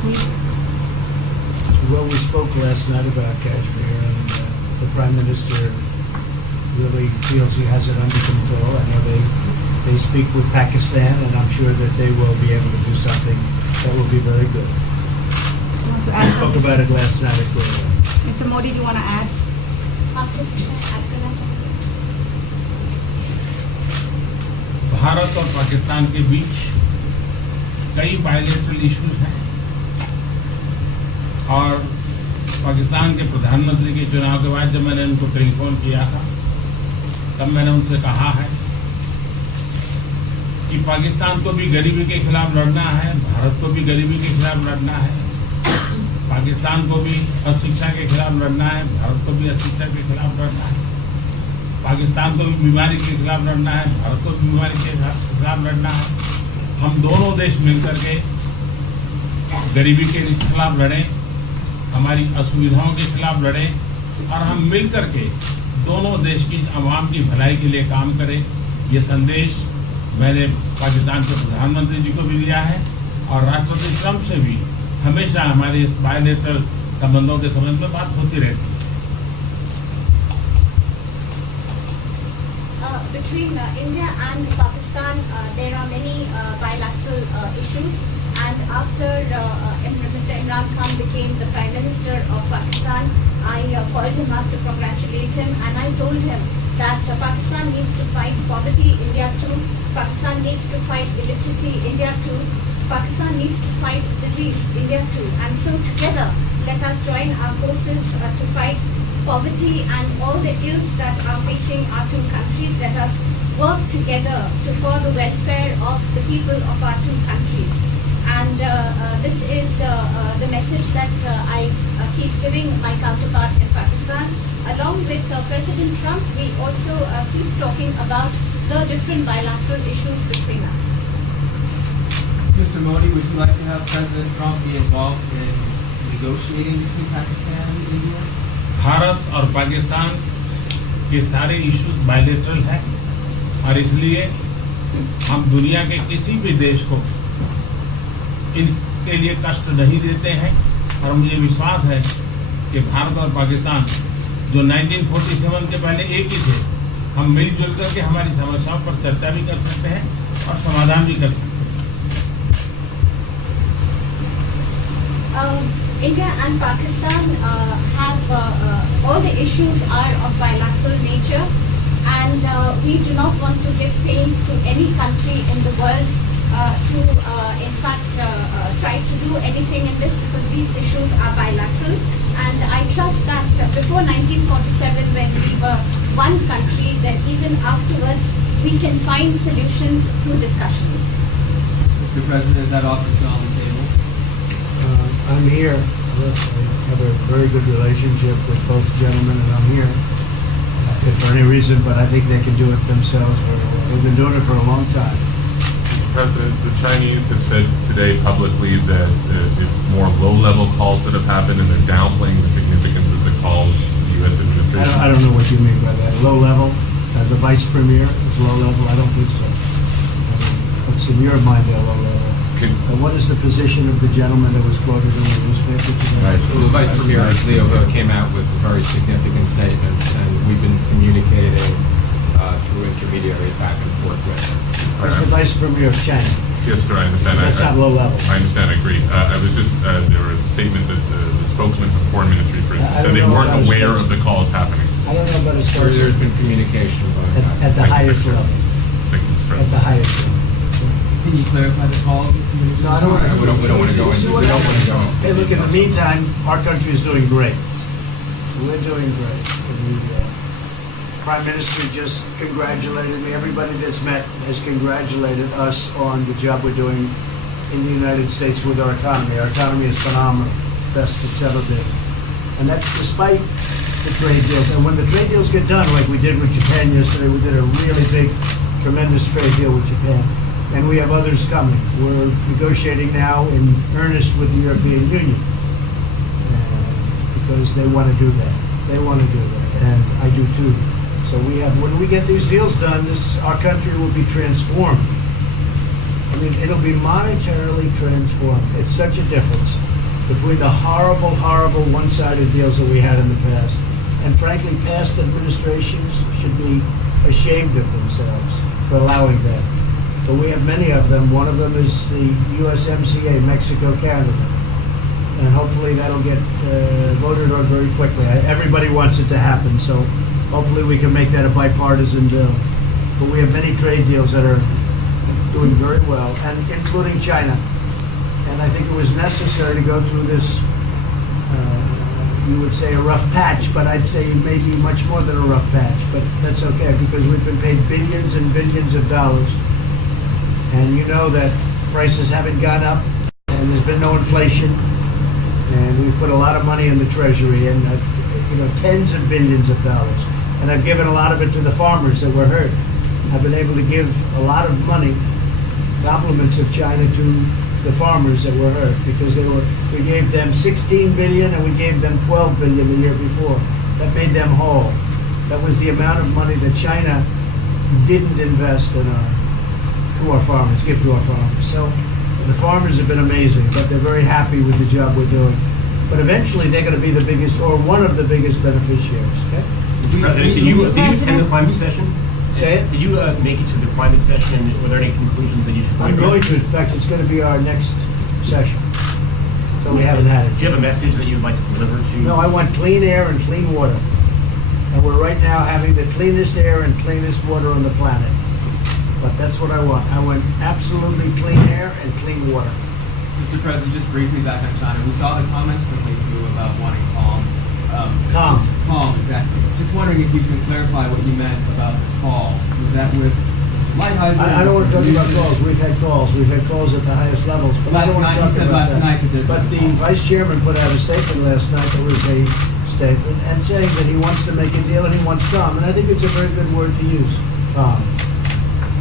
please. Well, we spoke last night about Kashmir, and the Prime Minister really feels he has it under control. I know they speak with Pakistan, and I'm sure that they will be able to do something that will be very good. You want to We add spoke something? about it last night at Guerrero. Mr. Modi, do you want to add? Bharat और पाकिस्तान के बीच कई bilateral issues हैं और पाकिस्तान के प्रधानमंत्री के चुनाव के बाद जब मैंने उनको टेलीफोन किया था तब मैंने उनसे कहा है कि पाकिस्तान को भी गरीबी के खिलाफ लड़ना है, भारत को भी गरीबी के खिलाफ लड़ना है, पाकिस्तान को भी अशिक्षा के खिलाफ लड़ना है, भारत को भी अशिक्षा के खिलाफ लड़ना है, पाकिस्तान को भी बीमारी के खिलाफ लड़ना है, भारत को भी बीमारी के खिलाफ लड़ना है। हम दोनों देश मिलकर के गरीबी के खिलाफ लड़ें, हमारी असुविधाओं के खिलाफ लड़ें और हम मिलकर के दोनों देश की आवाम की भलाई के लिए काम करें। ये संदेश मैंने पाकिस्तान के प्रधानमंत्री जी को भी दिया है और राष्ट्रपति ट्रंप से भी हमेशा हमारे इस बायलैटरल संबंधों के संबंध में बात होती रहती है। Between India and Pakistan, there are many bilateral issues. And after Mr. Imran Khan became the Prime Minister of Pakistan, I called him up to congratulate him, and I told him that Pakistan needs to fight poverty, India too. Pakistan needs to fight illiteracy, India too. Pakistan needs to fight disease, India too. And so together, let us join our forces to fight poverty and all the ills that are facing our two countries. Let us work together for the welfare of the people of our two countries. And this is the message that I keep giving my counterpart in Pakistan. Along with President Trump, we also keep talking about the different bilateral issues between us. Mr. Modi, would you like to have President Trump be involved in negotiating between Pakistan and India? Bharat और पाकिस्तान के सारे issues bilateral हैं और इसलिए हम दुनिया के किसी भी देश को इनके लिए कष्ट नहीं देते हैं और मुझे विश्वास है कि भारत और पाकिस्तान जो 1947 के पहले एक ही थे, हम मिलजुल करके हमारी समस्याओं पर चर्चा भी कर सकते हैं और समाधान भी कर सकते हैं। India and Pakistan have all the issues are of bilateral nature, and we do not want to give pains to any country in the world to in fact try to do anything in this, because these issues are bilateral. And I trust that before 1947, when we were one country, that even afterwards we can find solutions through discussions. Mr. President, is that offer still on the table? I'm here. I have a very good relationship with both gentlemen, and I'm here. If for any reason, but I think they can do it themselves very well. They've been doing it for a long time. President, the Chinese have said today publicly that it's more low-level calls that have happened, and they're downplaying the significance of the calls the U.S. administration. I don't know what you mean by that. Low level? The vice premier is low level? I don't think so. What's in your mind, they're low level? What is the position of the gentleman that was quoted in the newspaper today? Right. The Vice Premier, Leo, came out with very significant statements, and we've been communicating through intermediaries back and forth with him. That's the Vice Premier of China. Yes, sir, I understand. That's not low level. I understand, I agree. I was just, there was a statement that the spokesman for the Foreign Ministry, for instance, I said don't they know weren't about his aware of spokesman. the calls happening. I don't know about his There's spokesman. been communication At the highest level. Thank you, Mr. At the President. highest level. Can you clarify the calls? No, I don't want to. We don't want to go into. We don't want to go into. Hey, look, in the meantime, our country is doing great. We're doing great. The Prime Minister just congratulated me. Everybody that's met has congratulated us on the job we're doing in the United States with our economy. Our economy is phenomenal, best it's ever been. And that's despite the trade deals. And when the trade deals get done, like we did with Japan yesterday, we did a really big, tremendous trade deal with Japan. And we have others coming. We're negotiating now in earnest with the European Union because they want to do that. They want to do that, and I do too. So we have. When we get these deals done, our country will be transformed. And it'll be monetarily transformed. It's such a difference between the horrible, horrible one-sided deals that we had in the past. And frankly, past administrations should be ashamed of themselves for allowing that. But we have many of them. One of them is the USMCA, Mexico-Canada. And hopefully that'll get voted on very quickly. Everybody wants it to happen, so hopefully we can make that a bipartisan bill. But we have many trade deals that are doing very well, and including China. And I think it was necessary to go through this, you would say a rough patch, but I'd say maybe much more than a rough patch. But that's okay, because we've been paid billions and billions of dollars. And you know that prices haven't gone up, and there's been no inflation. And we've put a lot of money in the Treasury, and tens of billions of dollars. And I've given a lot of it to the farmers that were hurt. I've been able to give a lot of money, compliments of China, to the farmers that were hurt, because we gave them 16 billion and we gave them 12 billion the year before. That made them whole. That was the amount of money that China didn't invest in to our farmers, give to our farmers. So the farmers have been amazing, but they're very happy with the job we're doing. But eventually they're going to be the biggest, or one of the biggest beneficiaries. Okay? Mr. President, did you attend the climate session? Say it? Did you make it to the climate session? Were there any conclusions that you should I'm going to. In fact, it's going to be our next session. So we haven't had it. Do you have a message that you'd like to deliver to? No, I want clean air and clean water. And we're right now having the cleanest air and cleanest water on the planet. But that's what I want. I want absolutely clean air and clean water. Mr. President, just briefly back on China, we saw the comments from you about wanting calm. Calm. Calm, exactly. Just wondering if you could clarify what you meant about the call. Was that with light hydrogen? I don't want to talk about calls. We've had calls. We've had calls at the highest levels. But I don't want to talk about that. But the Vice Chairman put out a statement last night that was a statement and saying that he wants to make a deal and he wants calm. And I think it's a very good word to use, calm.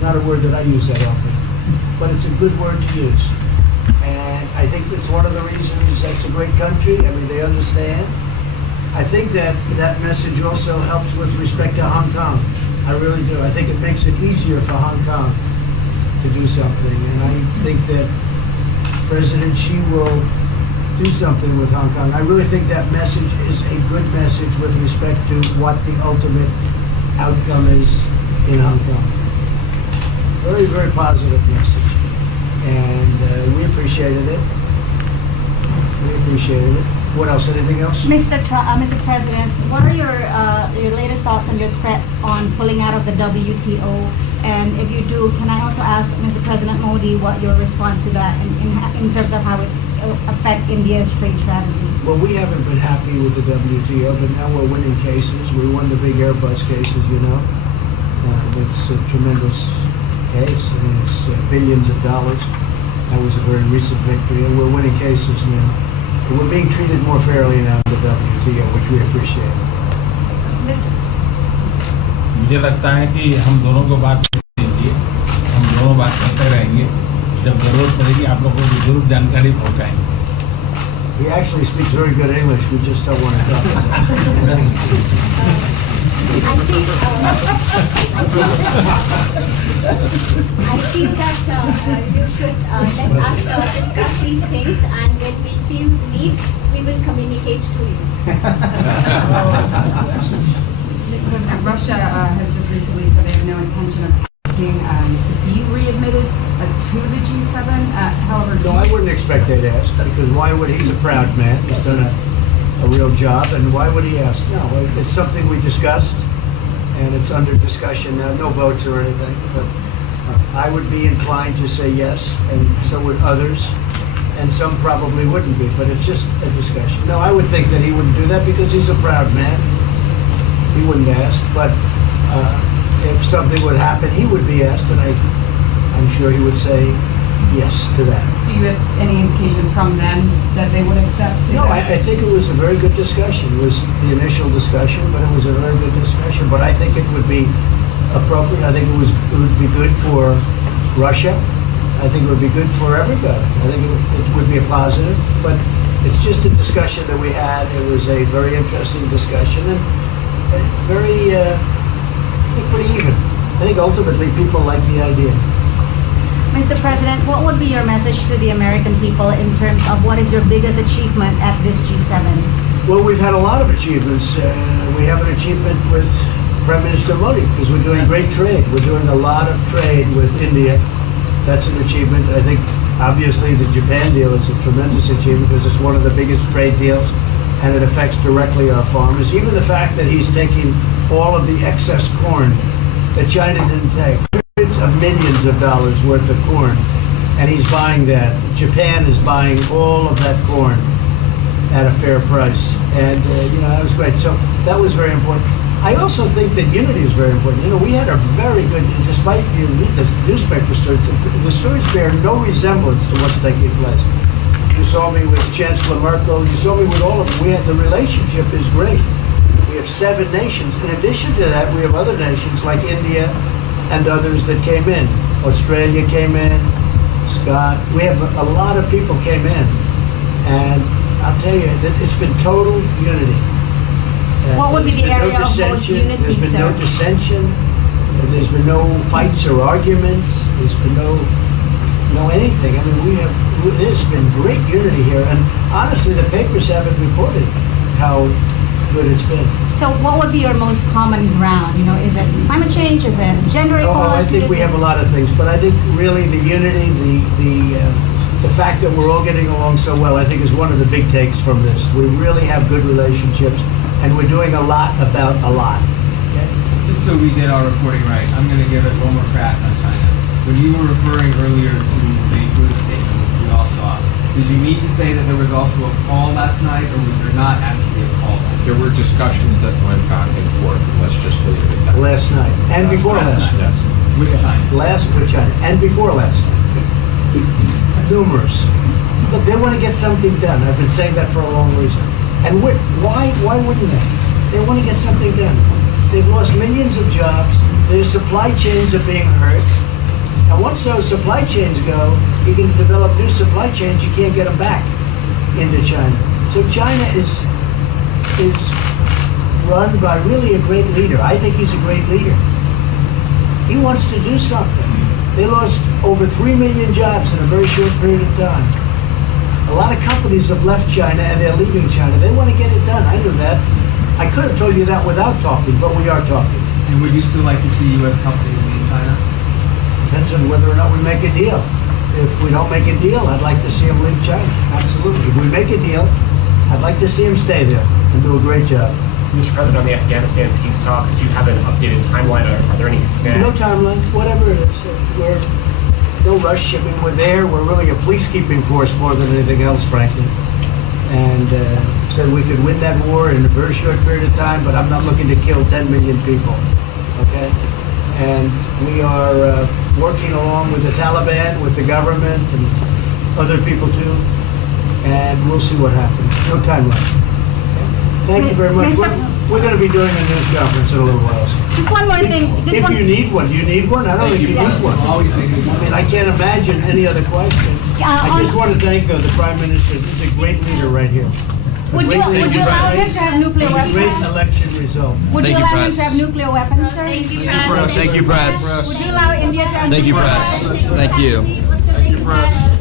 Not a word that I use that often, but it's a good word to use. And I think it's one of the reasons that's a great country. I mean, they understand. I think that message also helps with respect to Hong Kong. I really do. I think it makes it easier for Hong Kong to do something. And I think that President Xi will do something with Hong Kong. I really think that message is a good message with respect to what the ultimate outcome is in Hong Kong. Very, very positive message. And we appreciated it. We appreciated it. What else? Anything else? Mr. President, what are your latest thoughts on your threat on pulling out of the WTO? And if you do, can I also ask Mr. President Modi what your response to that in terms of how it will affect India's trade strategy? Well, we haven't been happy with the WTO, but now we're winning cases. We won the big Airbus cases, you know. It's a tremendous case. I mean, it's billions of dollars. That was a very recent victory, and we're winning cases now. We're being treated more fairly now in the WTO, which we appreciate. मुझे लगता है कि हम दोनों को बात कीजिए, हम दोनों बात करते रहेंगे. जब जरूरत पड़ेगी आप लोगों को जरूर जानकारी पहुंचाएंगे. He actually speaks very good English. We just don't want to talk about it. I feel that you should let us discuss these things, and when we feel the need, we will communicate to you. Mr. President, Russia has just recently said they have no intention of asking to be readmitted to the G7. However, No, I wouldn't expect they'd ask, because why would he's a proud man. He's done a real job, and why would he ask? No, it's something we discussed, and it's under discussion now. No votes or anything, but I would be inclined to say yes, and so would others, and some probably wouldn't be, but it's just a discussion. No, I would think that he wouldn't do that because he's a proud man. He wouldn't ask, but if something would happen, he would be asked, and I'm sure he would say yes to that. do you have any indication from them that they would accept? No, I think it was a very good discussion. It was the initial discussion, but it was a very good discussion. But I think it would be appropriate. I think it would be good for Russia. I think it would be good for everybody. I think it would be a positive. But it's just a discussion that we had. It was a very interesting discussion and very, I think pretty even. I think ultimately people like the idea. Mr. President, what would be your message to the American people in terms of what is your biggest achievement at this G7? Well, we've had a lot of achievements. We have an achievement with Prime Minister Modi because we're doing great trade. We're doing a lot of trade with India. That's an achievement. I think, obviously, the Japan deal is a tremendous achievement because it's one of the biggest trade deals and it affects directly our farmers. Even the fact that he's taking all of the excess corn that China didn't take, hundreds of millions of dollars worth of corn, and he's buying that. Japan is buying all of that corn at a fair price. And, that was great. So that was very important. I also think that unity is very important. We had a very good, despite you read the newspaper stories, the stories bear no resemblance to what's taking place. You saw me with Chancellor Merkel. You saw me with all of them. The relationship is great. We have 7 nations. In addition to that, we have other nations like India and others that came in. Australia came in, Scott. We have a lot of people came in. And I'll tell you that it's been total unity. What would be the There's been area of most unity, There's been no sir? dissension. There's been no fights or arguments. There's been no anything. I mean, there's been great unity here. And honestly, the papers haven't reported how good it's been. So what would be your most common ground? Is it climate change? Is it gender equality? I think we have a lot of things, but I think really the unity, the fact that we're all getting along so well, I think is one of the big takes from this. We really have good relationships, and we're doing a lot about a lot. Okay? Just so we get our reporting right, I'm going to give it one more crack on China. When you were referring earlier to the Buddha statement, which we all saw, did you mean to say that there was also a call last night, or was there not actually a call last night? There were discussions that went back and forth. Let's just leave it at that. Last night, and before last night. Yes. With China? Last with China, and before last night. Numerous. Look, they want to get something done. I've been saying that for a long reason. And why wouldn't they? They want to get something done. They've lost millions of jobs. Their supply chains are being hurt. And once those supply chains go, you can develop new supply chains. You can't get them back into China. So China is run by really a great leader. I think he's a great leader. He wants to do something. They lost over 3 million jobs in a very short period of time. A lot of companies have left China and they're leaving China. They want to get it done. I knew that. I could have told you that without talking, but we are talking. And would you still like to see U.S. companies leave China? Depends on whether or not we make a deal. If we don't make a deal, I'd like to see them leave China. Absolutely. If we make a deal, I'd like to see them stay there and do a great job. Mr. President, on the Afghanistan peace talks, do you have an updated timeline? Are there any snags? No timeline, whatever it is. We're no rush. I mean, we're there. We're really a peacekeeping force more than anything else, frankly. And said we could win that war in a very short period of time, but I'm not looking to kill 10 million people. Okay? And we are working along with the Taliban, with the government, and other people too. And we'll see what happens. No timeline. Thank you very much. We're going to be doing a news conference in a little while. Just one more thing. If you need one, do you need one? I don't think you need one. I mean, I can't imagine any other question. I just want to thank the Prime Minister. He's a great leader right here. Would you allow him to have nuclear weapons? Great election result. Would you allow him to have nuclear weapons, sir? Thank you, press. Would you allow India to have Thank you, nuclear press. weapons? Thank you. Thank you, press.